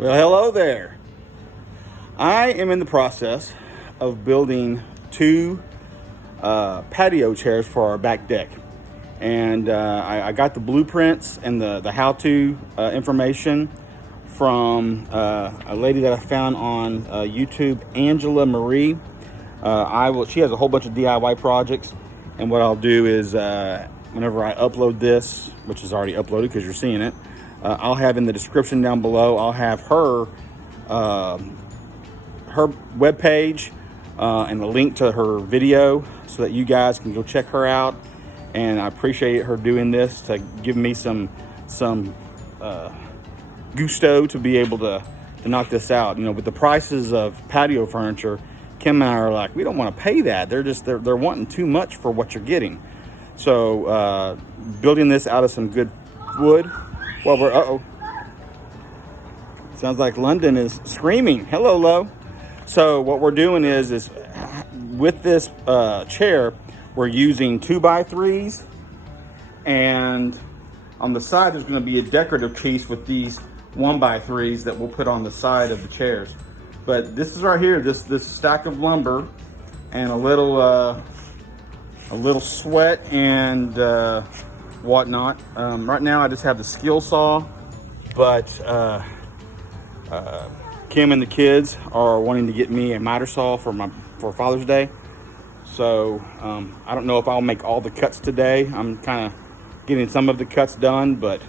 Well, hello there. I am in the process of building two patio chairs for our back deck. And I got the blueprints and the how-to information from a lady that I found on YouTube, Angela Marie. She has a whole bunch of DIY projects. And what I'll do is whenever I upload this, which is already uploaded because you're seeing it, I'll have in the description down below, I'll have her webpage and a link to her video so that you guys can go check her out. And I appreciate her doing this to give me some gusto to be able to knock this out. You know, with the prices of patio furniture, Kim and I are like, we don't want to pay that. They're wanting too much for what you're getting. So building this out of some good wood. Well, sounds like London is screaming. Hello, Lo. So what we're doing is with this chair, we're using 2x3s, and on the side there's going to be a decorative piece with these 1x3s that we'll put on the side of the chairs. But this is right here, this stack of lumber and a little sweat and whatnot. Right now I just have the skill saw, but Kim and the kids are wanting to get me a miter saw for Father's Day. So I don't know if I'll make all the cuts today. I'm kind of getting some of the cuts done, but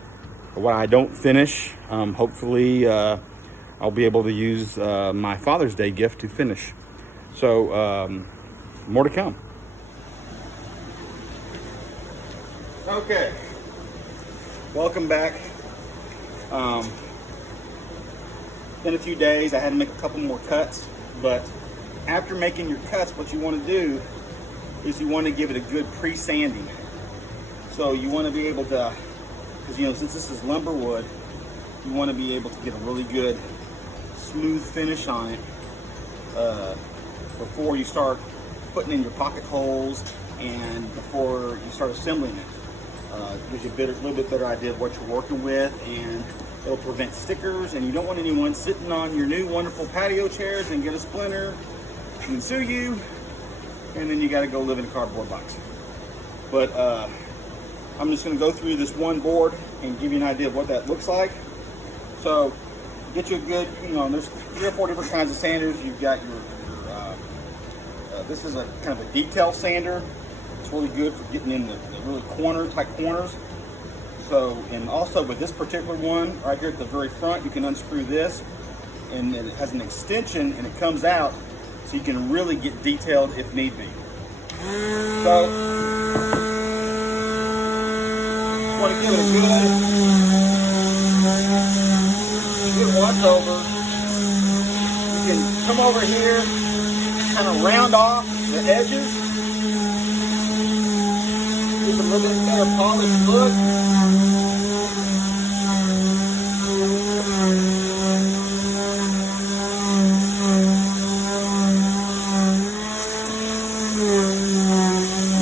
what I don't finish, hopefully I'll be able to use my Father's Day gift to finish. So more to come. Okay, welcome back. Been a few days. I had to make a couple more cuts, but after making your cuts, what you want to do is you want to give it a good pre-sanding. So you want to be able to, because since this is lumber wood, you want to be able to get a really good smooth finish on it before you start putting in your pocket holes and before you start assembling it. Gives you a little bit better idea of what you're working with, and it'll prevent stickers, and you don't want anyone sitting on your new wonderful patio chairs and get a splinter and sue you, and then you got to go live in a cardboard box. But I'm just going to go through this one board and give you an idea of what that looks like. So get you a good, there's 3 or 4 different kinds of sanders. You've got your this is a kind of a detail sander. It's really good for getting in the really tight corners. So, and also with this particular one right here at the very front, you can unscrew this, and it has an extension and it comes out, so you can really get detailed if need be. So, you want to give it a good once over. You can come over here, kind of round off the edges, give it a little bit better polished look.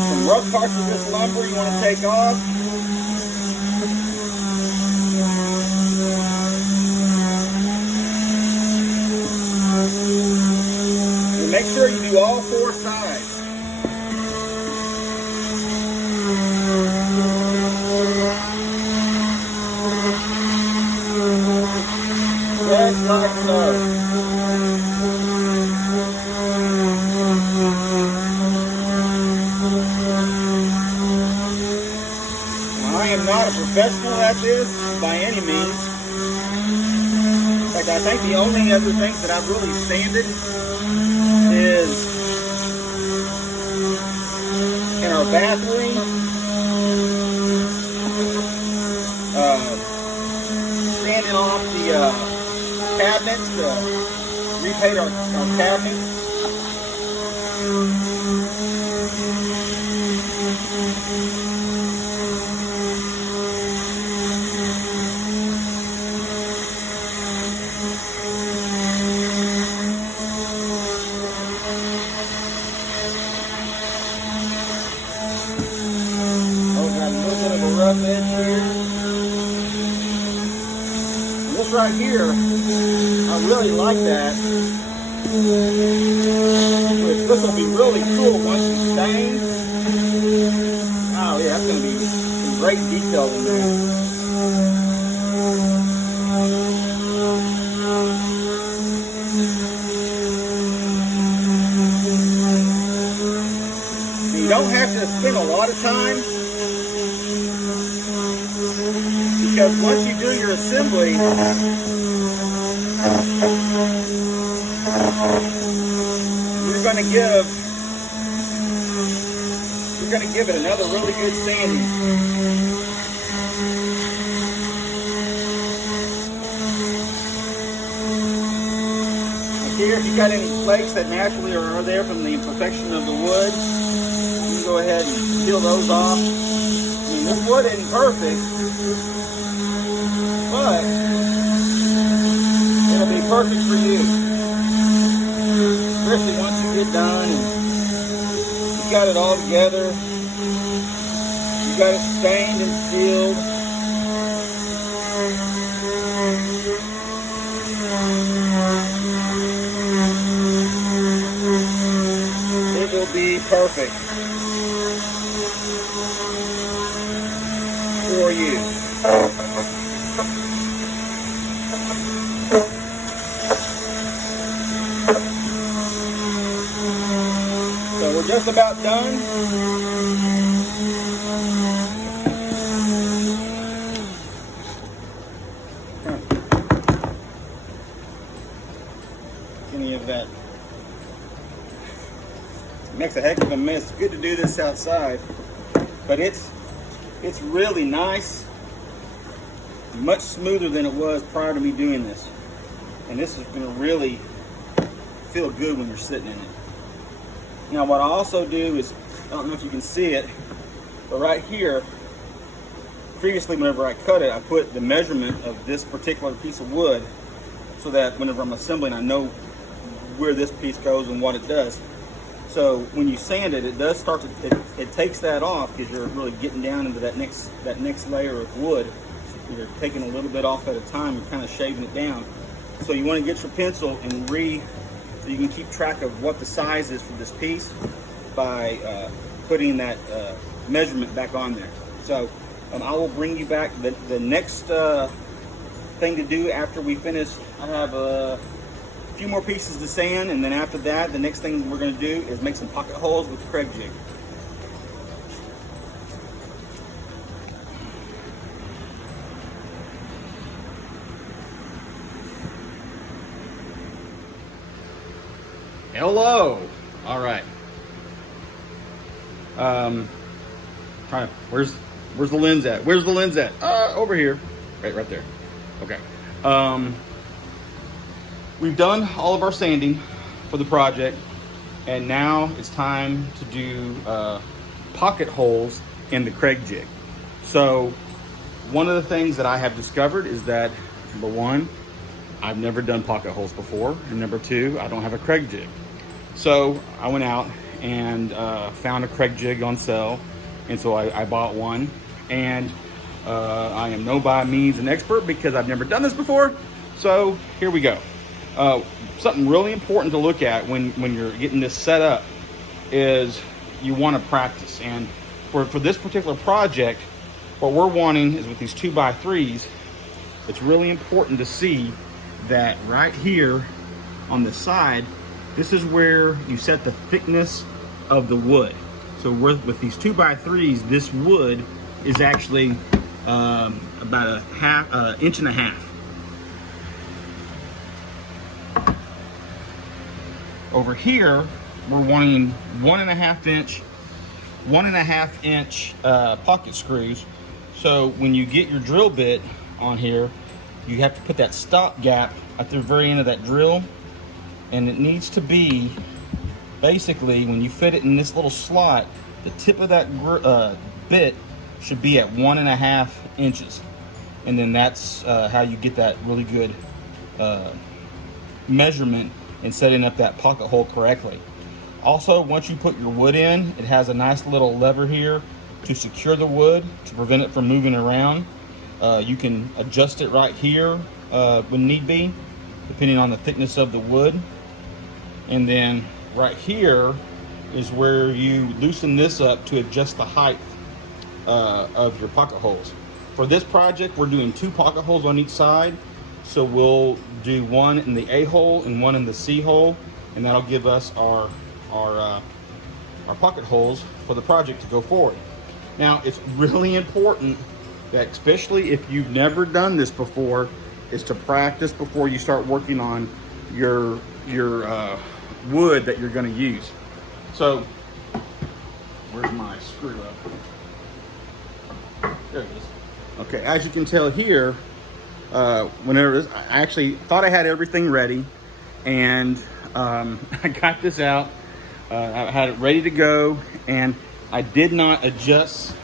Some rough parts of this lumber you want to take off. And make sure you do all 4 sides. Just like so. Now, I am not a professional at this by any means. In fact, I think the only other things that I've really sanded is in our bathroom. Sanding off the cabinets to repaint our cabinets. Oh, got a little bit of a rough edge here. this right here, I really like that. This will be really cool once you stain. Oh yeah, that's going to be some great detail in there. You don't have to spend a lot of time, because once you do your assembly, you're going to give it another really good sanding. Here, if you got any flakes that naturally are there from the imperfection of the wood, you can go ahead and peel those off. I mean, this wood isn't perfect, but it'll be perfect for you. Especially once you get done and you got it all together. You got it stained and sealed. It will be perfect for you. So we're just about done. Any of that makes a heck of a mess. It's good to do this outside, but it's really nice, much smoother than it was prior to me doing this. And this is going to really feel good when you're sitting in it. Now what I also do is, I don't know if you can see it, but right here, previously whenever I cut it, I put the measurement of this particular piece of wood so that whenever I'm assembling, I know where this piece goes and what it does. So when you sand it, it does start to, it takes that off because you're really getting down into that next layer of wood. You're taking a little bit off at a time and kind of shaving it down. So you want to get your pencil and so you can keep track of what the size is for this piece by putting that measurement back on there. So I will bring you back the next thing to do after we finish. I have a few more pieces to sand, and then after that, the next thing we're going to do is make some pocket holes with the Craig jig. Hello. All right. Where's the lens at? Where's the lens at? Over here. Right there. Okay. We've done all of our sanding for the project, and now it's time to do pocket holes in the Craig jig. So one of the things that I have discovered is that, number one, I've never done pocket holes before, and number two, I don't have a Craig jig. So I went out and found a Craig jig on sale, and so I bought one. And I am no by means an expert because I've never done this before. So here we go. Something really important to look at when you're getting this set up is you want to practice. And for this particular project, what we're wanting is with these 2x3s, it's really important to see that right here on the side, this is where you set the thickness of the wood. So with these 2x3s, this wood is actually about an inch and a half. Over here, we're wanting 1.5 inch pocket screws. So when you get your drill bit on here, you have to put that stop gap at the very end of that drill, and it needs to be basically, when you fit it in this little slot, the tip of that bit should be at 1.5 inches, and then that's how you get that really good measurement and setting up that pocket hole correctly. Also, once you put your wood in, it has a nice little lever here to secure the wood to prevent it from moving around. You can adjust it right here when need be, depending on the thickness of the wood. And then right here is where you loosen this up to adjust the height of your pocket holes. For this project, we're doing 2 pocket holes on each side. So we'll do one in the A hole and one in the C hole, and that'll give us our pocket holes for the project to go forward. Now, it's really important that, especially if you've never done this before, is to practice before you start working on your wood that you're going to use. So, where's my screw up? There it is. Okay, as you can tell here, whenever this, I actually thought I had everything ready, and I got this out. I had it ready to go, and I did not adjust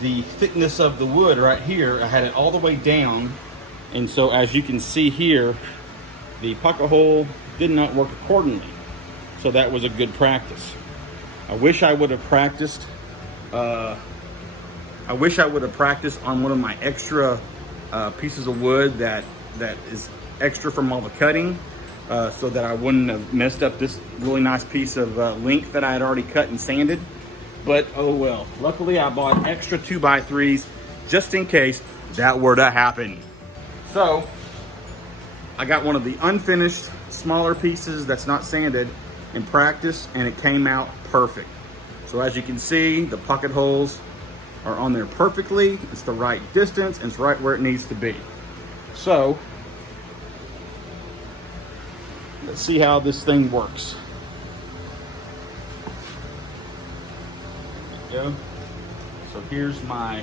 the thickness of the wood right here. I had it all the way down, and so as you can see here, the pocket hole did not work accordingly. So that was a good practice. I wish I would have practiced. I wish I would have practiced on one of my extra pieces of wood that is extra from all the cutting, so that I wouldn't have messed up this really nice piece of length that I had already cut and sanded. But oh well. Luckily, I bought extra 2x3s just in case that were to happen. So I got one of the unfinished smaller pieces that's not sanded and practiced, and it came out perfect. So as you can see, the pocket holes are on there perfectly. It's the right distance, and it's right where it needs to be. So let's see how this thing works. There we go. So here's my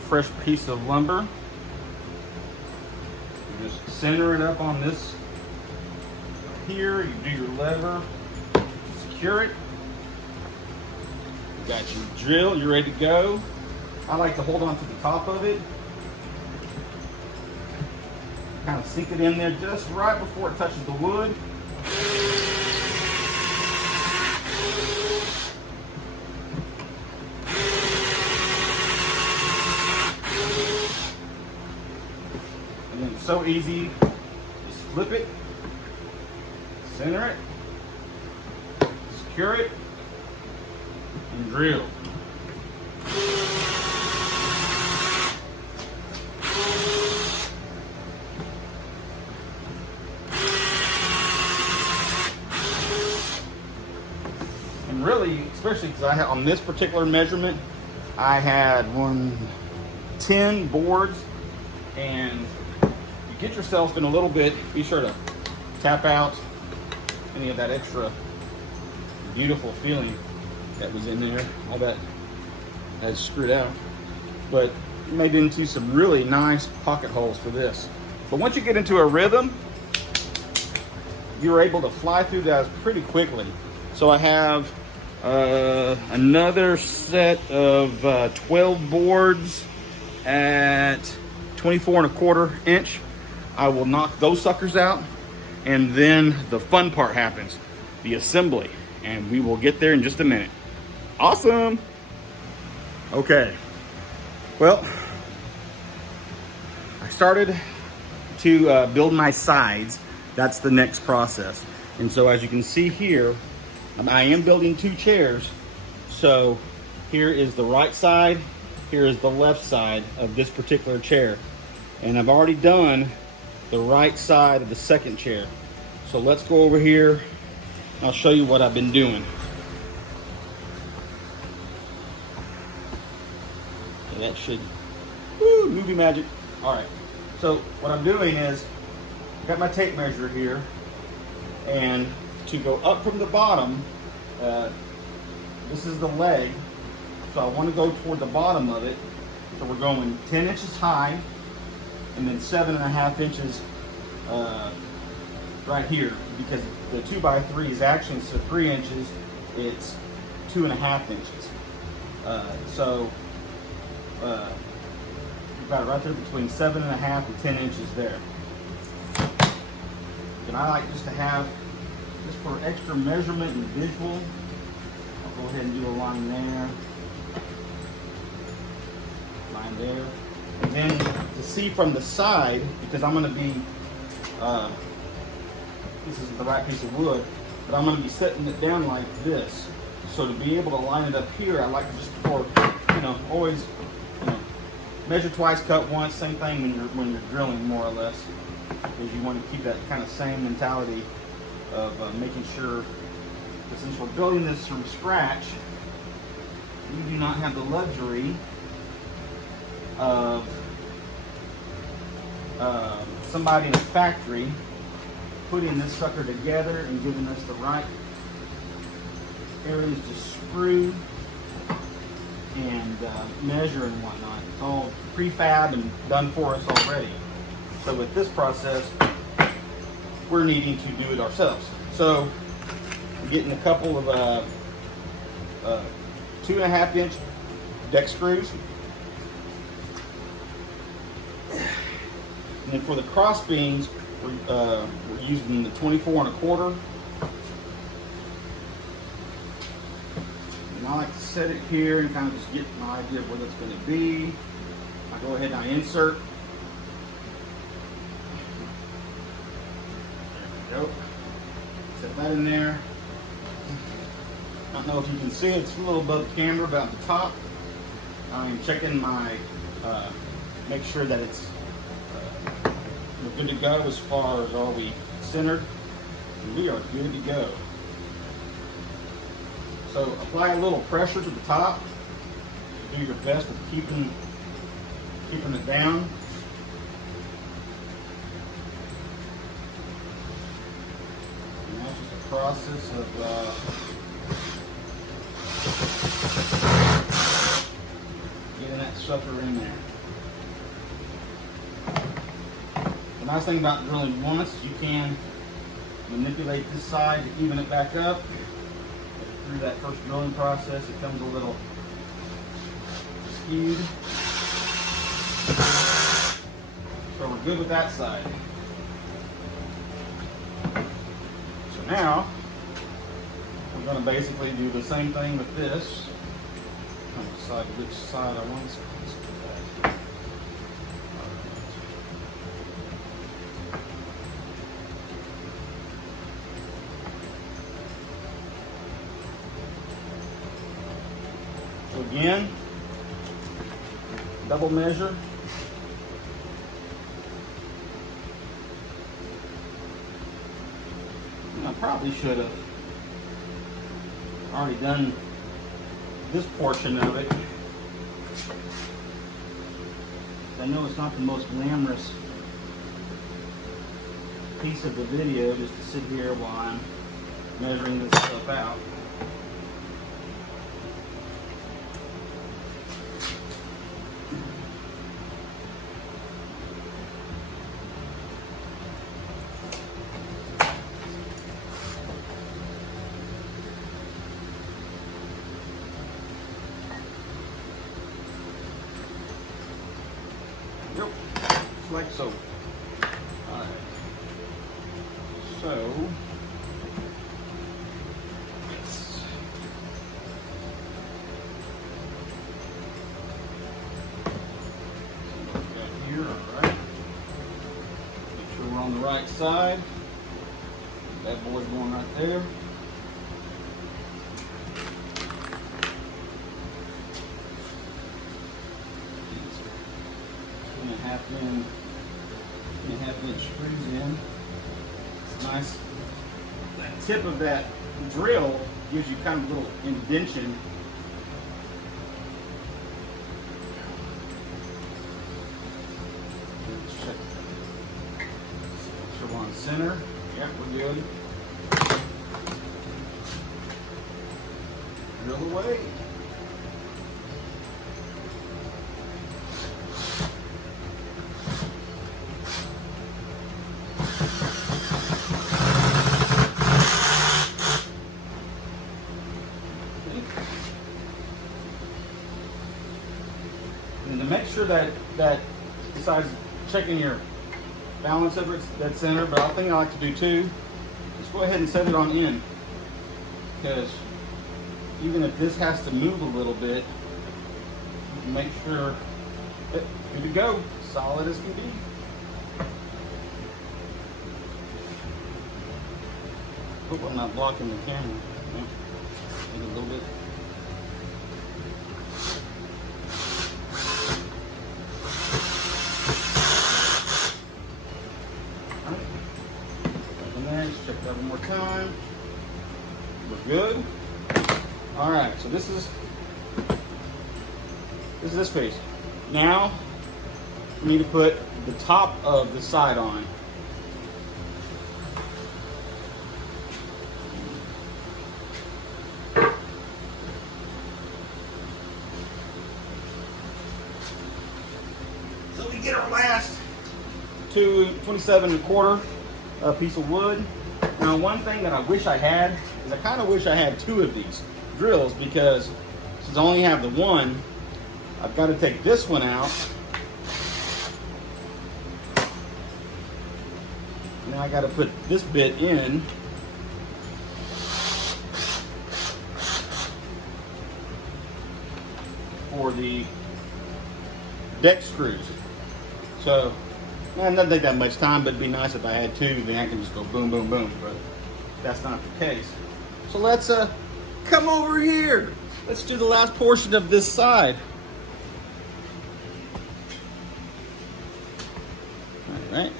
fresh piece of lumber. You just center it up on this here. You do your lever, secure it. You got your drill, you're ready to go. I like to hold on to the top of it. Kind of sink it in there just right before it touches the wood. And then it's so easy. Just flip it, center it, secure it, and drill. And really, especially because I had on this particular measurement, I had 10 boards, and you get yourself in a little bit, be sure to tap out any of that extra beautiful feeling that was in there. All that is screwed out, but made into some really nice pocket holes for this. But once you get into a rhythm, you're able to fly through that pretty quickly. So I have another set of 12 boards at 24¼ inch. I will knock those suckers out, and then the fun part happens, the assembly, and we will get there in just a minute. Awesome. Okay, well, I started to build my sides. That's the next process. And so as you can see here, I am building 2 chairs. So here is the right side, here is the left side of this particular chair. And I've already done the right side of the second chair. So let's go over here and I'll show you what I've been doing. Okay, that should, woo, movie magic. All right, so what I'm doing is, I've got my tape measure here, and to go up from the bottom, this is the leg, so I want to go toward the bottom of it. So we're going 10 inches high, and then 7½ inches right here, because the 2x3 is actually, instead of 3 inches, it's 2½ inches. So you've got it right there between 7½ and 10 inches there. And I like just to have, just for extra measurement and visual, I'll go ahead and do a line there, line there. And then to see from the side, because I'm going to be, this isn't the right piece of wood, but I'm going to be setting it down like this. So to be able to line it up here, I like just for, always, measure twice, cut once. Same thing when you're drilling, more or less, because you want to keep that kind of same mentality of making sure that since we're building this from scratch, we do not have the luxury of somebody in a factory putting this sucker together and giving us the right areas to screw and measure and whatnot. It's all prefab and done for us already. So with this process, we're needing to do it ourselves. So I'm getting a couple of 2.5 inch deck screws. And then for the cross beams, we're using the 24 1/4. And I like to set it here and kind of just get an idea of where that's going to be. I go ahead and I insert. There we go. Set that in there. I don't know if you can see it, it's a little above the camera, about the top. I'm checking my, make sure that it's we're good to go as far as are we centered. And we are good to go. So apply a little pressure to the top. Do your best with keeping it down. And that's just a process of getting that sucker in there. The nice thing about drilling once, you can manipulate this side to even it back up. Through that first drilling process, it comes a little skewed. So we're good with that side. So now, we're going to basically do the same thing with this. I'm going to decide which side I want. So again, double measure. And I probably should have already done this portion of it. I know it's not the most glamorous piece of the video just to sit here while I'm measuring this stuff out. Yep, just like so. Alright. So let's see what we got here. Alright. Make sure we're on the right side. That boy's going right there. Half inch screws in. It's nice. That tip of that drill gives you kind of a little indentation. Let's check. So we're on center. Yep, we're good. Drill away. And to make sure that besides checking your balance of it, dead center, but I think I like to do too, just go ahead and set it on in. Because even if this has to move a little bit, you can make sure Good to go. Solid as can be. Hope I'm not blocking the camera. No. Maybe a little bit. Check that one more time. We're good. All right, so this is this piece. Now we need to put the top of the side on. So we get our last 27¼ piece of wood. Now, one thing that I wish I had is I kind of wish I had 2 of these drills, because since I only have the one, I've got to take this one out. Now I got to put this bit in. For the deck screws. So, it doesn't take that much time, but it'd be nice if I had 2, then I can just go boom, boom, boom, but that's not the case. So let's come over here. Let's do the last portion of this side. All right.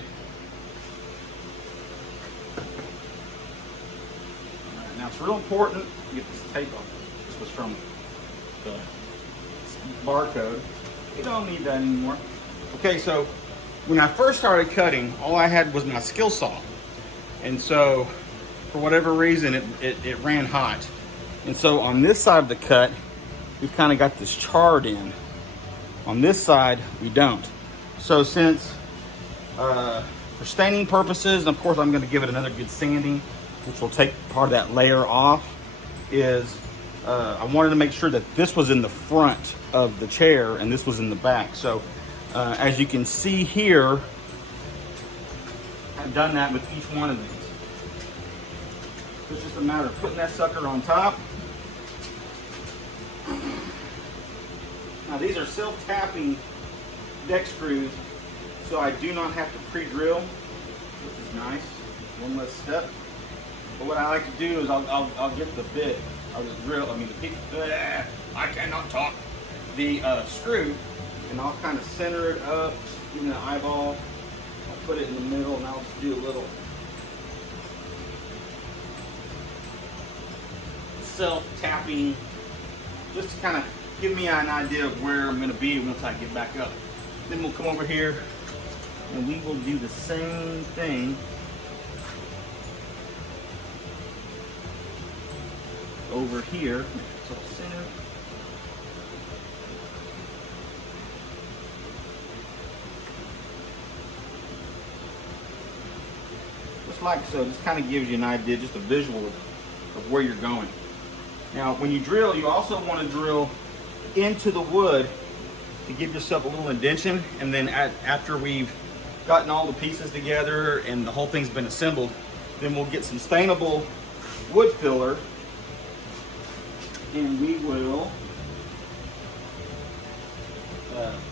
Now it's real important to get this tape off. This was from the barcode. You don't need that anymore. Okay, so when I first started cutting, all I had was my skill saw. And so, for whatever reason, it ran hot. And so on this side of the cut, we've kind of got this charred in. On this side, we don't. So since, for staining purposes, and of course I'm gonna give it another good sanding, which will take part of that layer off, is I wanted to make sure that this was in the front of the chair and this was in the back. So as you can see here, I've done that with each one of these. It's just a matter of putting that sucker on top. Now these are self-tapping deck screws, so I do not have to pre-drill, which is nice. One less step. But what I like to do is I'll get the bit. I'll just drill. I cannot talk. The screw, and I'll kind of center it up, give it an eyeball. I'll put it in the middle, and I'll just do a little self-tapping, just to kind of give me an idea of where I'm going to be once I get back up. Then we'll come over here, and we will do the same thing. Over here, so center. Just like so, this kind of gives you an idea, just a visual of where you're going. Now, when you drill, you also want to drill into the wood to give yourself a little indentation, and then after we've gotten all the pieces together and the whole thing's been assembled, then we'll get some stainable wood filler, and we will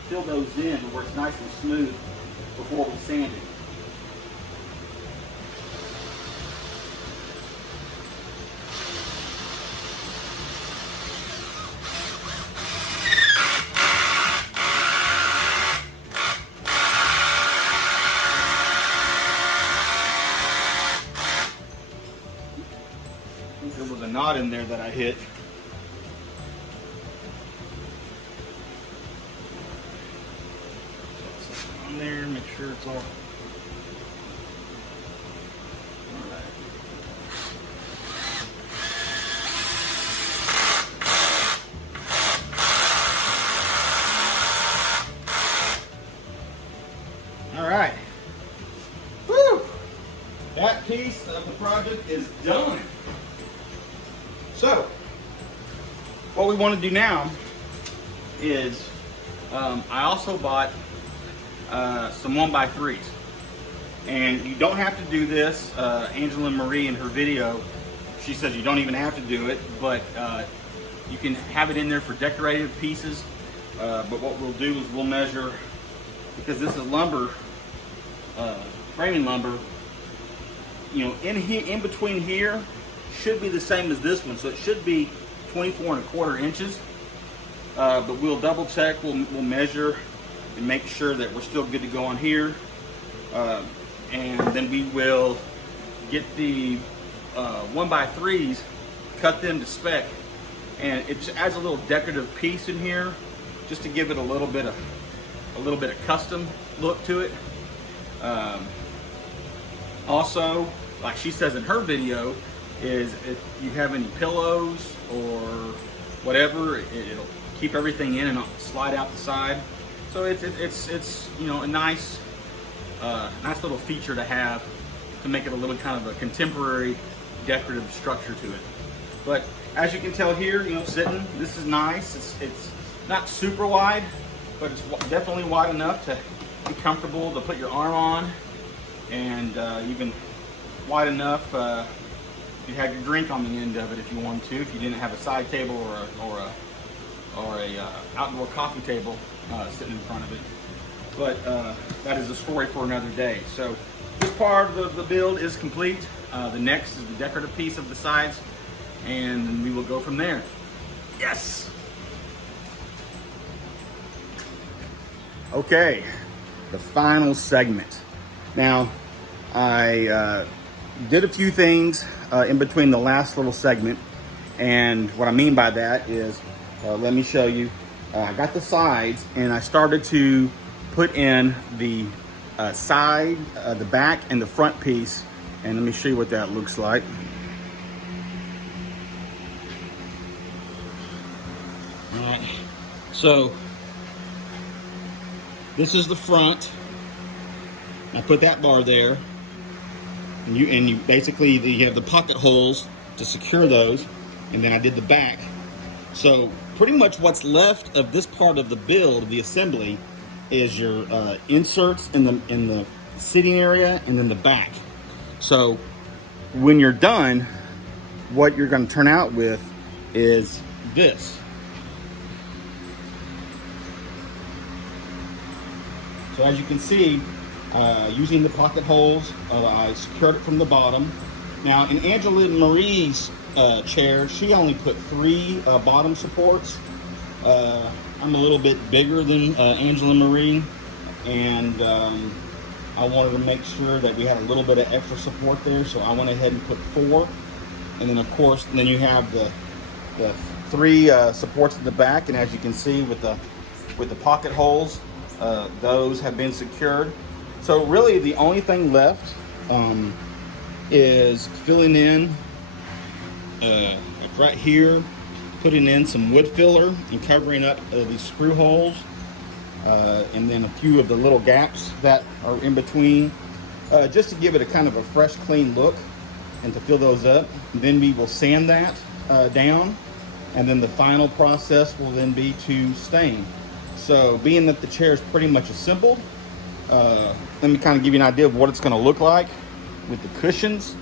fill those in where it's nice and smooth before we sand it. I think there was a knot in there that I hit. On there, make sure it's all right. All right. Woo! That piece of the project is done. So, what we want to do now is, I also bought some 1x3s, and you don't have to do this. Angela Marie in her video, she says you don't even have to do it, but you can have it in there for decorative pieces. But what we'll do is we'll measure, because this is lumber, framing lumber, you know, in between here should be the same as this one, so it should be 24¼ inches. But we'll double check, we'll measure and make sure that we're still good to go on here. And then we will get the 1x3s, cut them to spec, and it just adds a little decorative piece in here, just to give it a little bit of custom look to it. Also, like she says in her video, is if you have any pillows or whatever, it'll keep everything in and not slide out the side. So it's you know, a nice little feature to have to make it a little kind of a contemporary decorative structure to it. But as you can tell here, you know, sitting, this is nice. It's not super wide, but it's definitely wide enough to be comfortable to put your arm on, and even wide enough you have your drink on the end of it if you want to, if you didn't have a side table or a outdoor coffee table sitting in front of it. But that is a story for another day. So this part of the build is complete. The next is the decorative piece of the sides, and we will go from there. Yes! Okay, the final segment. Now, I did a few things in between the last little segment, and what I mean by that is, let me show you. I got the sides, and I started to put in the side, the back, and the front piece, and let me show you what that looks like. All right, so this is the front. I put that bar there, and you basically, you have the pocket holes to secure those, and then I did the back. So pretty much what's left of this part of the build, the assembly, is your inserts in the sitting area and then the back. So when you're done, what you're going to turn out with is this. So as you can see, using the pocket holes, I secured it from the bottom. Now in Angela Marie's chair, she only put 3 bottom supports. I'm a little bit bigger than Angela Marie, and I wanted to make sure that we had a little bit of extra support there, so I went ahead and put 4. And then of course, then you have the 3 supports in the back, and as you can see with the pocket holes, those have been secured. So really the only thing left is filling in right here, putting in some wood filler and covering up these screw holes, and then a few of the little gaps that are in between, just to give it a kind of a fresh, clean look and to fill those up. And then we will sand that down, and then the final process will then be to stain. So being that the chair is pretty much assembled, let me kind of give you an idea of what it's going to look like with the cushions.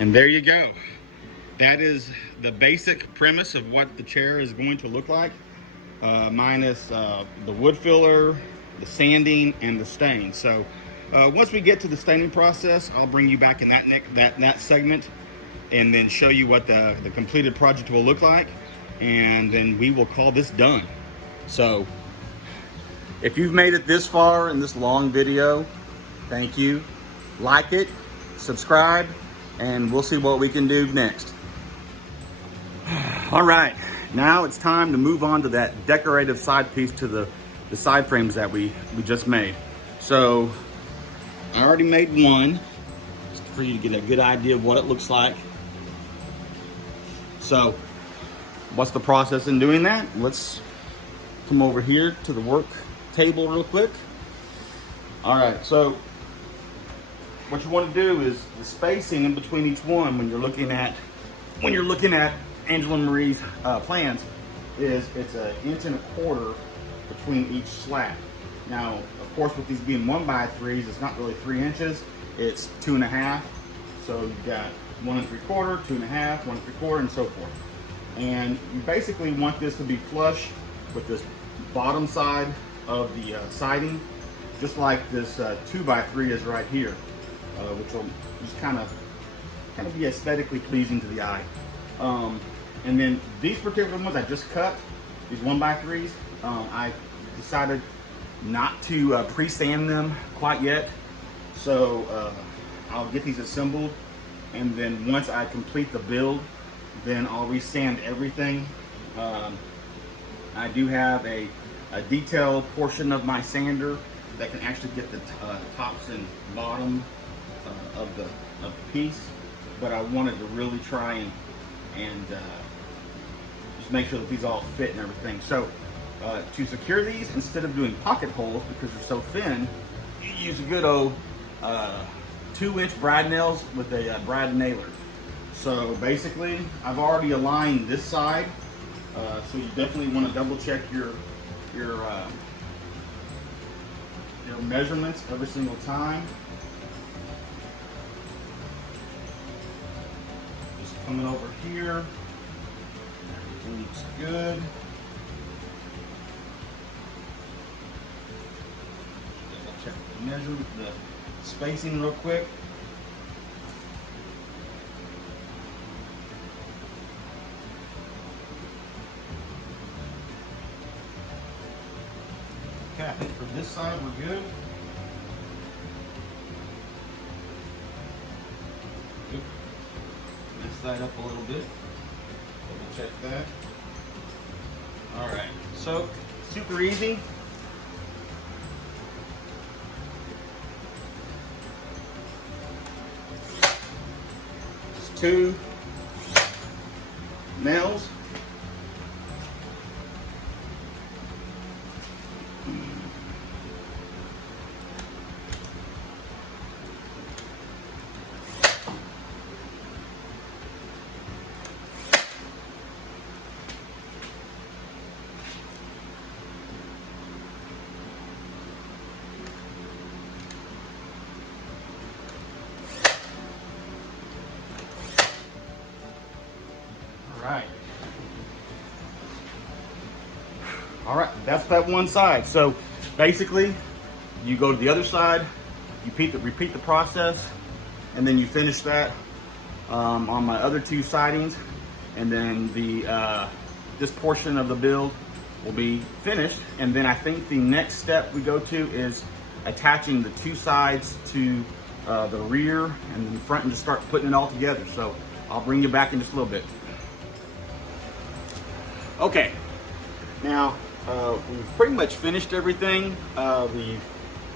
And there you go. That is the basic premise of what the chair is going to look like, minus the wood filler, the sanding, and the stain. So once we get to the staining process, I'll bring you back in that segment, and then show you what the completed project will look like, and then we will call this done. So if you've made it this far in this long video, thank you. Like it, subscribe, and we'll see what we can do next. All right, now it's time to move on to that decorative side piece, to the side frames that we just made. So I already made one, just for you to get a good idea of what it looks like. So what's the process in doing that? Let's come over here to the work table real quick. All right, so what you want to do is the spacing in between each one when you're looking at Angela Marie's plans is it's 1.25 inches between each slat. Now, of course, with these being 1x3s, it's not really 3 inches, it's 2.5. So you've got 1 3/4, 2.5, 1 3/4, and so forth. And you basically want this to be flush with this bottom side of the siding, just like this 2x3 is right here, which will just kind of be aesthetically pleasing to the eye. And then these particular ones I just cut, these 1x3s, I decided not to pre-sand them quite yet. So I'll get these assembled, and then once I complete the build, then I'll re-sand everything. I do have a detailed portion of my sander that can actually get the tops and bottom of the piece, but I wanted to really try and just make sure that these all fit and everything. So to secure these, instead of doing pocket holes because they're so thin, you use a good old 2-inch brad nails with a brad nailer. So basically, I've already aligned this side, so you definitely want to double check your measurements every single time. Just coming over here, everything looks good. Double check the measurement, the spacing real quick. Okay, I think for this side we're good. This side up a little bit. Double check that. All right, so super easy. Just 2 nails. All right, that's that one side. So basically, you go to the other side, you repeat the process, and then you finish that on my other 2 sidings, and then this portion of the build will be finished. And then I think the next step we go to is attaching the 2 sides to the rear and then the front, and just start putting it all together. So I'll bring you back in just a little bit. Okay, now we've pretty much finished everything. We've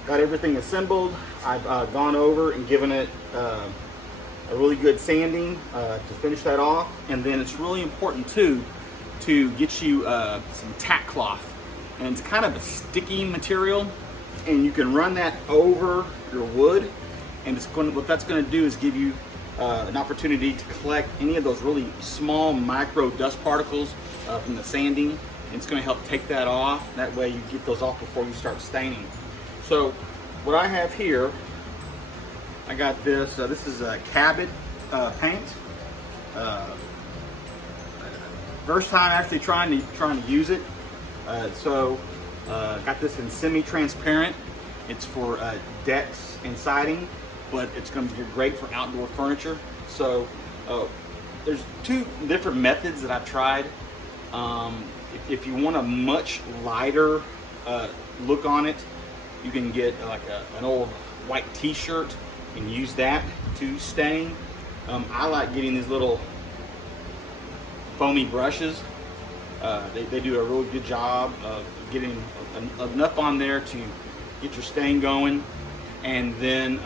got everything assembled. I've gone over and given it a really good sanding to finish that off. And then it's really important too to get you some tack cloth. And it's kind of a sticky material, and you can run that over your wood, and what that's going to do is give you an opportunity to collect any of those really small micro dust particles from the sanding, and it's going to help take that off. That way you get those off before you start staining. So what I have here, I got this. This is a Cabot paint. First time actually trying to use it. Got this in semi-transparent. It's for decks and siding, but it's going to be great for outdoor furniture. So there's 2 different methods that I've tried. If you want a much lighter look on it, you can get like an old white t-shirt and use that to stain. I like getting these little foamy brushes. They do a really good job of getting enough on there to get your stain going, and then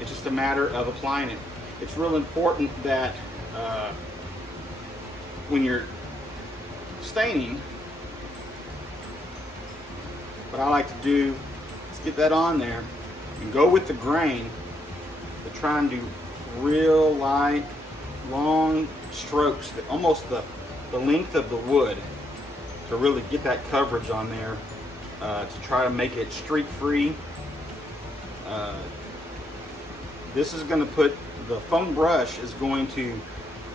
it's just a matter of applying it. It's real important that when you're staining, what I like to do is get that on there and go with the grain, but try and do real light, long strokes, that almost the length of the wood, to really get that coverage on there to try to make it streak free. This is going to put, the foam brush is going to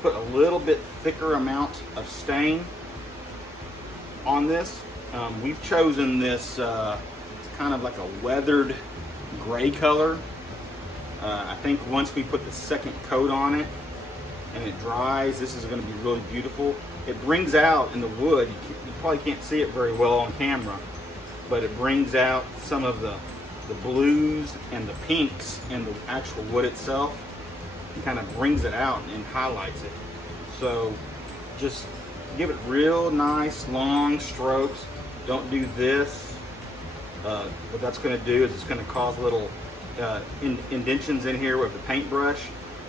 put a little bit thicker amount of stain on this. We've chosen this, it's kind of like a weathered gray color. I think once we put the second coat on it and it dries, this is going to be really beautiful. It brings out in the wood, you probably can't see it very well on camera, but it brings out some of the blues and the pinks and the actual wood itself. It kind of brings it out and highlights it. So just give it real nice long strokes. Don't do this. What that's going to do is it's going to cause little indentions in here with the paintbrush.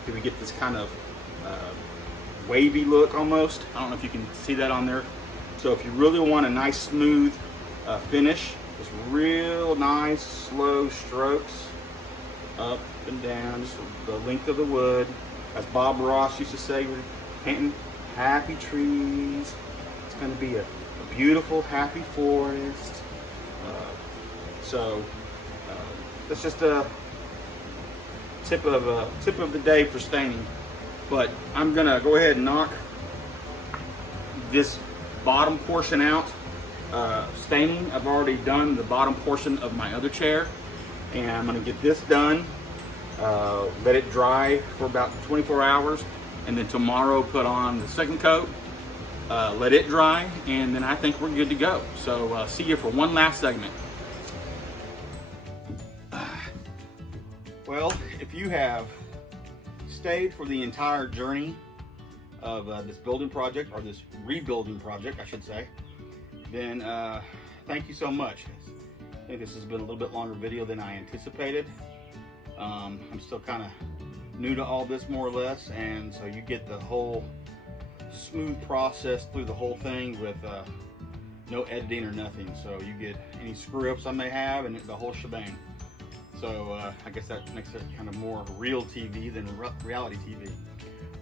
So we get this kind of wavy look almost. I don't know if you can see that on there. So if you really want a nice smooth finish, just real nice slow strokes up and down, just the length of the wood. As Bob Ross used to say, we're painting happy trees. It's going to be a beautiful happy forest. That's just a tip of the day for staining. But I'm gonna go ahead and knock this bottom portion out. Staining, I've already done the bottom portion of my other chair, and I'm gonna get this done, let it dry for about 24 hours, and then tomorrow put on the second coat, let it dry, and then I think we're good to go. So see you for one last segment. Well, if you have stayed for the entire journey of this building project, or this rebuilding project, I should say, then thank you so much. I think this has been a little bit longer video than I anticipated. I'm still kind of new to all this, more or less, and so you get the whole smooth process through the whole thing with no editing or nothing. So you get any screw-ups I may have and the whole shebang. So I guess that makes it kind of more real TV than reality TV.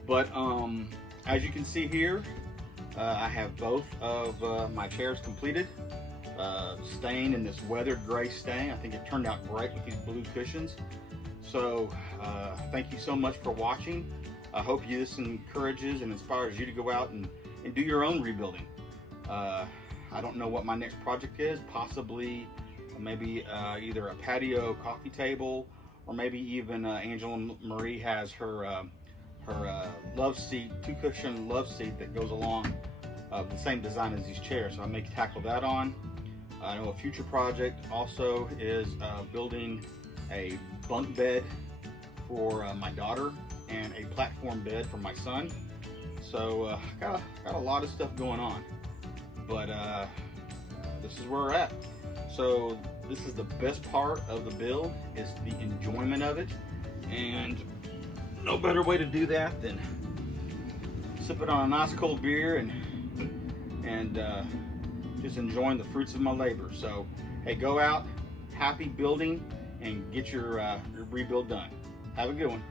But as you can see here, I have both of my chairs completed, stained in this weathered gray stain. I think it turned out great with these blue cushions. So thank you so much for watching. I hope this encourages and inspires you to go out and do your own rebuilding. I don't know what my next project is, possibly maybe either a patio coffee table, or maybe even Angela Marie has her love seat, 2-cushion love seat that goes along the same design as these chairs. So I may tackle that on. I know a future project also is building a bunk bed for my daughter and a platform bed for my son. So got a lot of stuff going on, but this is where we're at. So this is the best part of the build, is the enjoyment of it, and no better way to do that than sip it on a nice cold beer and just enjoying the fruits of my labor. So hey, go out, happy building, and get your rebuild done. Have a good one.